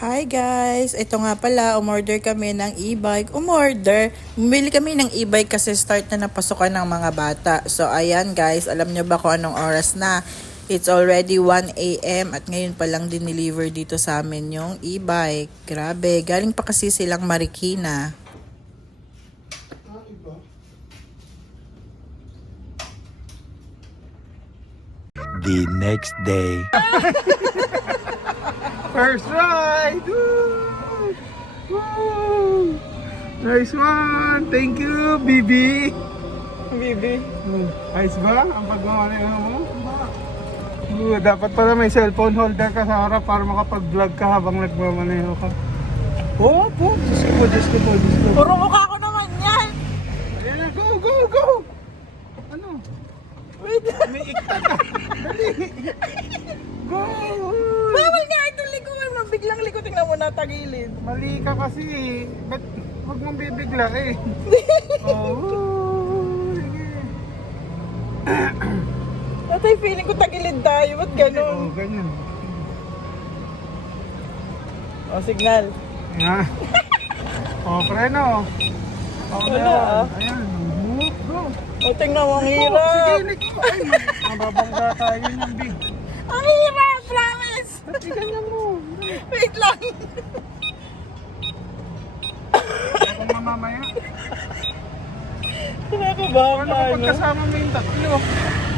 Hi guys! Ito nga pala, umorder kami ng e-bike. Bumili kami ng e-bike kasi start na napasukan ng mga bata. So ayan guys, alam nyo ba kung anong oras na? It's already 1 AM at ngayon pa lang dineliver dito sa amin yung e-bike. Grabe, galing pa kasi silang Marikina. The next day. First ride! Woo! Woo! Nice one! Thank you, Bibi! Bibi. Ayos ba? Ang paggawa mo? Dapat pala may cellphone holder ka sa harap para makapag-vlog ka habang nagmamaneho ka. Oo po! Diyos ko po. Puro mukha ko naman yan! Ayan na, go! Ano? Wait! May ikta ka! Dali! Go! Bawal nga itong likuan mo. Biglang liko, tingnan mo na tagilid. Mali ka kasi. Ba't huwag mong bibigla eh? Oh, sige. Tatay, feeling ko tagilid tayo. Ba't ganun? Oo, ganyan. O, signal. Ayan. O, preno. Wala, ah. Ayan. Go. O, tingnan mo, ang Sige, hirap. Nico. Ay, mababangga tayo ng big. Ang hirap, promise. Ba't ganyan mo? Wait lang. Kung mamamaya. Kinakabahan Ano ka, kapag no? kasama mo yung tatlo?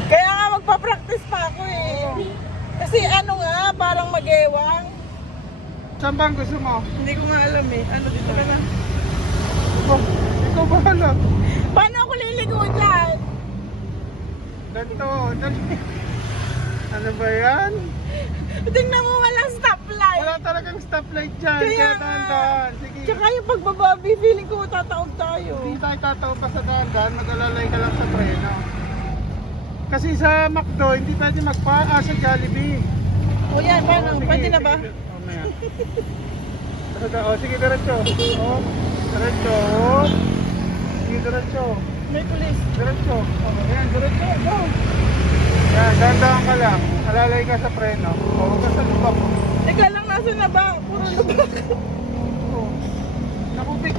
Kaya nga magpa-practice pa ako eh. Kasi ano nga, parang mag-ewang. Saan ba ang gusto mo? Hindi ko nga alam eh. Ano, dito ka na. Ikaw bahala. Paano ako liligo dyan? Ganito, dali. Ano ba yan? Tingnan mo, walang stoplight. Wala talagang stoplight dyan. Kaya Kaya nga. dahan-dahan. Sige. Tsaka yung pagbababi, feeling ko tataog tayo. Hindi tayo tataw pa sa dahan-dahan. Mag-alalay ka lang sa preno. Kasi sa McDo, hindi pwede magpaa sa Jollibee. O yan, paano? Sige, Pwede na ba? sige. Mamaya. O, sige, diretso. O, diretso. Sige, diretso. May pulis. Diretso. O, ayan, diretso. Go. Yan, dahan-dahan ka lang. Alalay ka sa preno. O, huwag ka sa lubak. Teka lang, nasa na ba? Puro lubak. O. Naku, pik.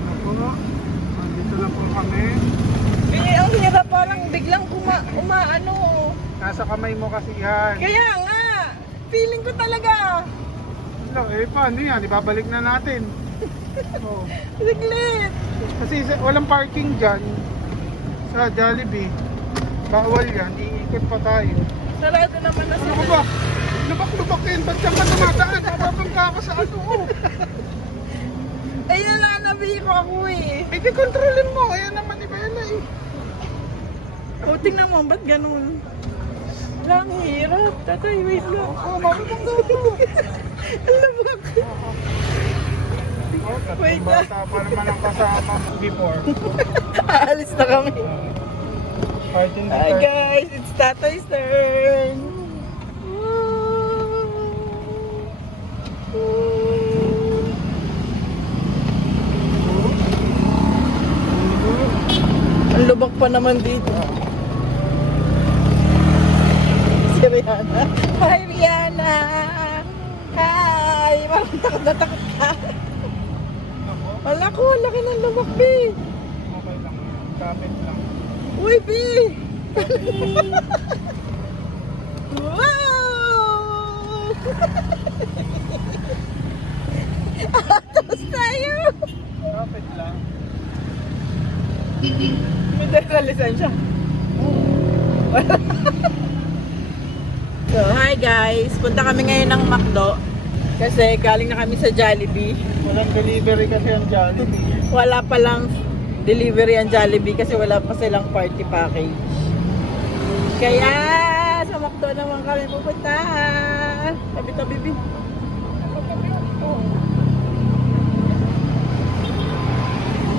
Naku, andito na po kami. Ang hirap, parang biglang umaano. Nasa kamay mo kasi yan. Kaya nga, feeling ko talaga. Paano yan? Ibabalik na natin. Oh. Siglit. Kasi walang parking dyan sa Jollibee. Bawal yan. Iikot pa tayo. Sarado naman na Ano ko ba? Lubak-lubak yun. Ba't yan ka tumataan? Babangga ka sa ano ko. Ay, nalanabi ko ako eh. Eh, di kontrolin mo. Ayan naman ibala eh. O, tingnan mo, ba't ganun? Wala, ang hirap. Tatay, wait lang. Oh, mababangga ko. Ang labak. Oh, Wait tatlong bata pa naman ang kasama before. Aalis na kami. Party na Hi guys, it's Tatay's turn. Ang lubak pa naman dito. Si Rihanna. Hi Rihanna! Hi! Parang takot na takot ka. Wala ko, laki ng lubak, B. Okay lang. Kapit lang. Uy, B! Wow! Atos tayo! Kapit lang. May dala lisensya. So, hi guys! Punta kami ngayon ng McDo. Kasi galing na kami sa Jollibee. Walang delivery kasi ang Jollibee. Wala pa lang delivery ang Jollibee kasi wala pa silang party package. Kaya sa McDo naman kami pupunta. Tabi-tabi, B.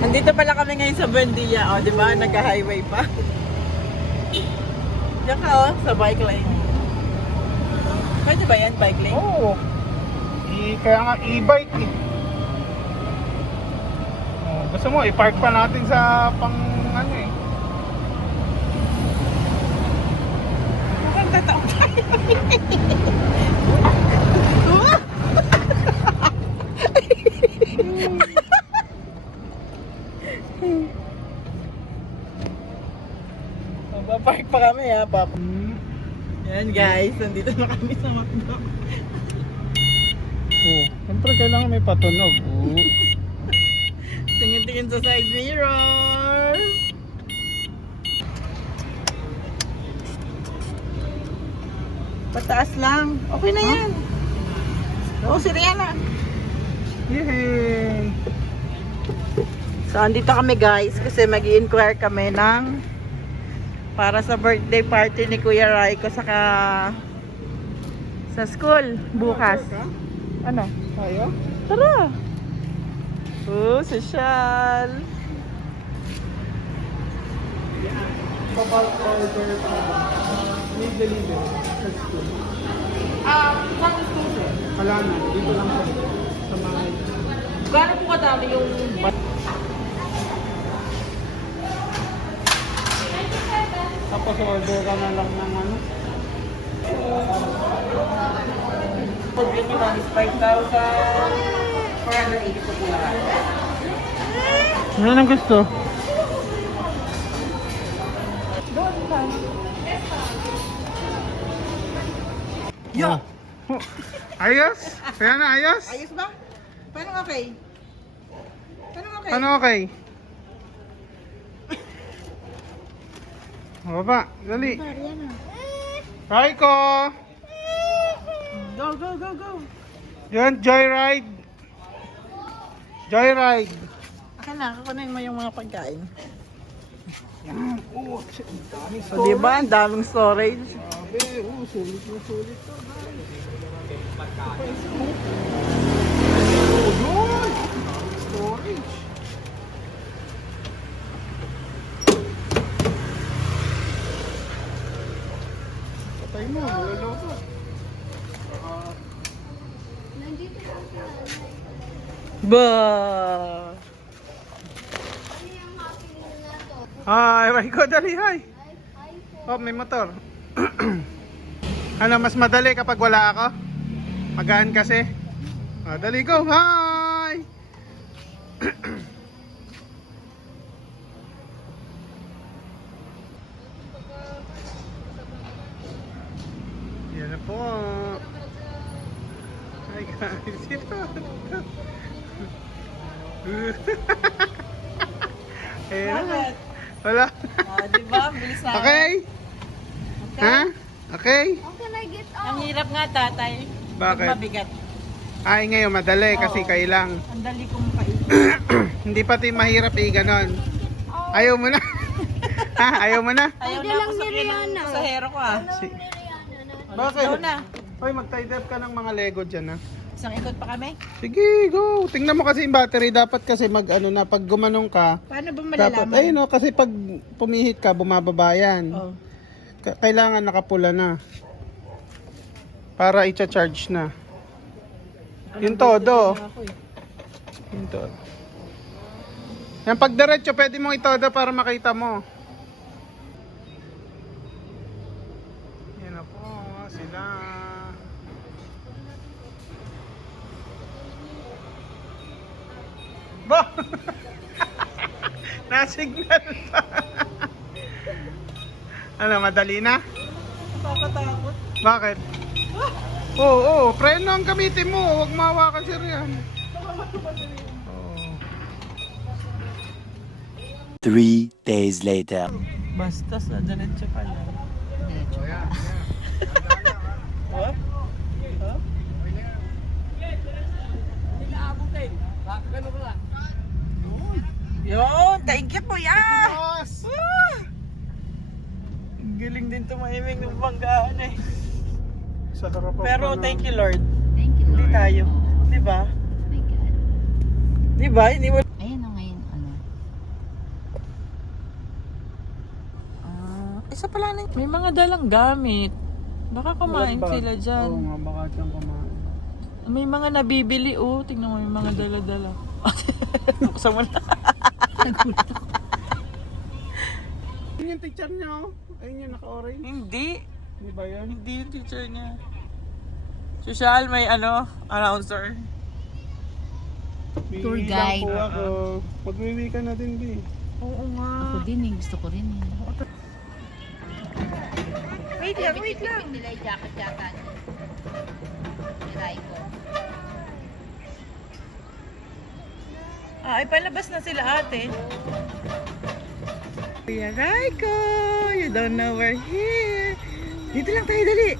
Andito pala kami ngayon sa Buendia. O, di ba? Nag-highway pa. Diyan ka, oh, sa bike lane. Pwede ba yan, bike lane? Oo. Kaya nga e-bike eh. Gusto mo, i-park pa natin sa pang ano eh. Papark pa kami ha, Papa. Hmm. Yan guys, nandito na kami sa McDo. Oh, siyempre kailangan may patunog. Oh. Tingin-tingin sa side mirror. Pataas lang. Okay na yan. Oo, si Rihanna. Yay! So, andito kami guys kasi mag-i-inquire kami ng para sa birthday party ni Kuya Raiko saka sa school bukas. Ano? Tayo? Tara! Oh, social! Pabalik order pa. Need delivery. Sa school. Saan school siya? Wala na. Dito lang sa mga... Gano'n po kadami yung... Tapos order ka na lang ng ano. Pag yun naman is 5,480 po lahat. Ano nang gusto? Yo! Ayos? Kaya na ayos? Ayos ba? Paano okay? Paano okay? Ano okay? Baba, dali. Raiko! Go, go, go, go! Yun, joyride. Joyride. Akin na, kukunin mo yung mga pagkain. Yan. Oh, dami So, di ba? Ang daming storage. Sabi, sulit na sulit to. Yun! Storage. Patay mo, wala ka. Ba! Hi, Raiko, dali, hi. Oh, may motor. Ano, mas madali kapag wala ako? Magaan kasi. Ah, dali go, hi! Yan na po. Hi guys, ito. Ayan na. Bakit? Wala. Ah, di ba? Bilis na. Okay? Ha? Okay? Ang hirap nga, tatay. Bakit? Pag mabigat. Ay, ngayon madali kasi Oo. kailang. Ang dali kong kainin. Hindi pati mahirap ganon. Ayaw mo na. Ha? Ayaw mo na? Ayaw na ako sa sa hero ko ah. Si- Bakit? Ayaw na. Hoy, mag-tie up ka ng mga Lego dyan ha. Isang ikot pa kami. Sige, go. Tingnan mo kasi yung battery. Dapat kasi mag ano na, pag gumanong ka, Paano ba dapat, malalaman? ayun o, kasi pag pumihit ka, bumababa yan. Oh. Kailangan nakapula na. Para i-charge na. Yung todo. Yung todo. Yan, pag diretso, pwede mong itodo para makita mo. Yan na po, sila. Ba! Nasignal pa. Ano, madali na? Nakakatakot. Bakit? Oo, preno ang gamitin mo. Huwag mahawakan si Rian. Oh. 3 days later. Basta sa diretso pa lang. What? Huh? Yun, thank you po yan. Boss! Galing din tumahimik ng banggaan eh. Sa harapan Pero pa na- thank you Lord. Thank you, Hindi Lord. tayo. Di ba? Oh my God. Di ba? Hindi mo... Ayan na ngayon, ano. Isa pala na. May mga dalang gamit. Baka kumain Wala ba? sila dyan. Oo nga, baka dyan kumain. May mga nabibili oh. Tingnan mo yung mga dala-dala. Buksan mo na. Yun yung teacher niya, oh. Ayun yung naka-orange. Hindi. Di ba yun? Hindi yung teacher niya. Social, may ano, announcer. Tour Bihis lang guide. po ako. Mag-uwi ka na din, Bi. Oo nga. Ako din eh, gusto ko rin eh. Wait lang, wait lang. Nila yung jacket yata. Try ko. Ay, palabas na sila ate. Kuya Raiko, you don't know we're here. Dito lang tayo, dali.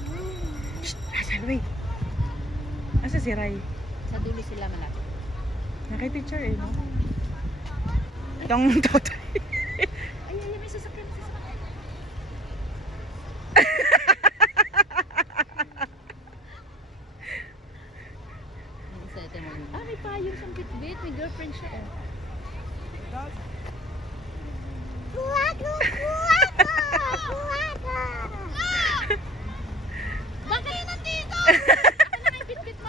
Shh, asan, wait. Asa si Rai? Sa dulo sila malapit. Nakiteacher eh, no? Itong totoy. Ay, may sasakyan. May payong siyang bitbit. May girlfriend siya. Bakit kayo nandito? Ano may bitbit mo?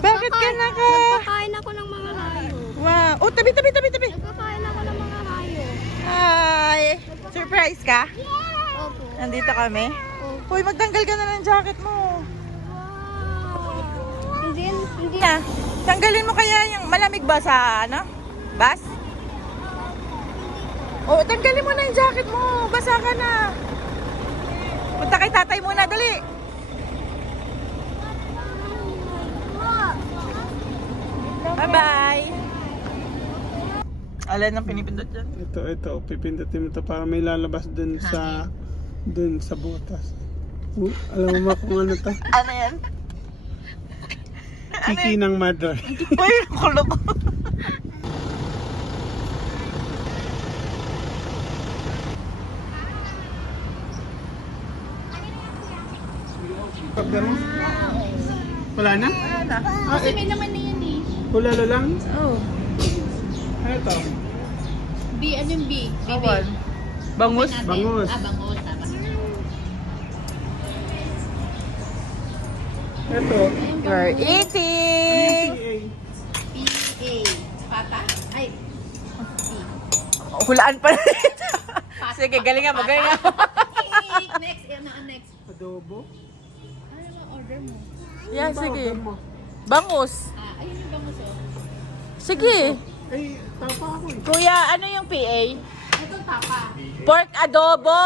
Bakit ka naka? Nagpakain ako ng mga hayo. Wow. Oh, tabi. Nagpakain ako ng mga hayo. Hi. Surprise ka? Opo. Nandito kami. Opo. Hoy, magtanggal ka na ng jacket mo. Hindi. Na, tanggalin mo kaya yung malamig ba sa ano? Bus? Oh, tanggalin mo na yung jacket mo. Basa ka na. Punta kay tatay muna, dali. Bye-bye. Alin ang pinipindot dyan? Ito, pipindutin mo ito para may lalabas dun sa butas. Alam mo ba kung ano to? Ano yan? Kiki ng mother. Uy, kulo ko. Pagka mo? Wala na? Kasi may naman na yan eh. Kulala lang? Oh. Ano to? B, ano yung B? Awan. Bangus? Bangus. Bangus. Tama. Ito. You're eating. P-A. Pata? Ay. Hulaan pa rin. Sige, galingan mo. Next. Ano ang next? Adobo. Ano yung order mo? Yeah, sige. Bangus. Ayun yung bangus oh. Sige. Ay, tapa ako eh. Kuya, ano yung PA? Ito tapa. Pork adobo.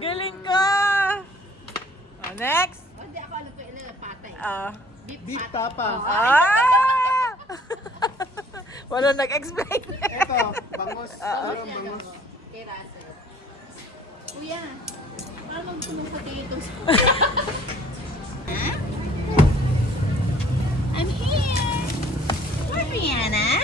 Galing ka. Oh, next. Hindi ako alam ko ilan patay. Beef tapa. Wala nag-explain. Ito, bangus. Ano ang bangus? Kay Russell. Kuya, paano magpunong potatoes? I'm here. Where, Brianna?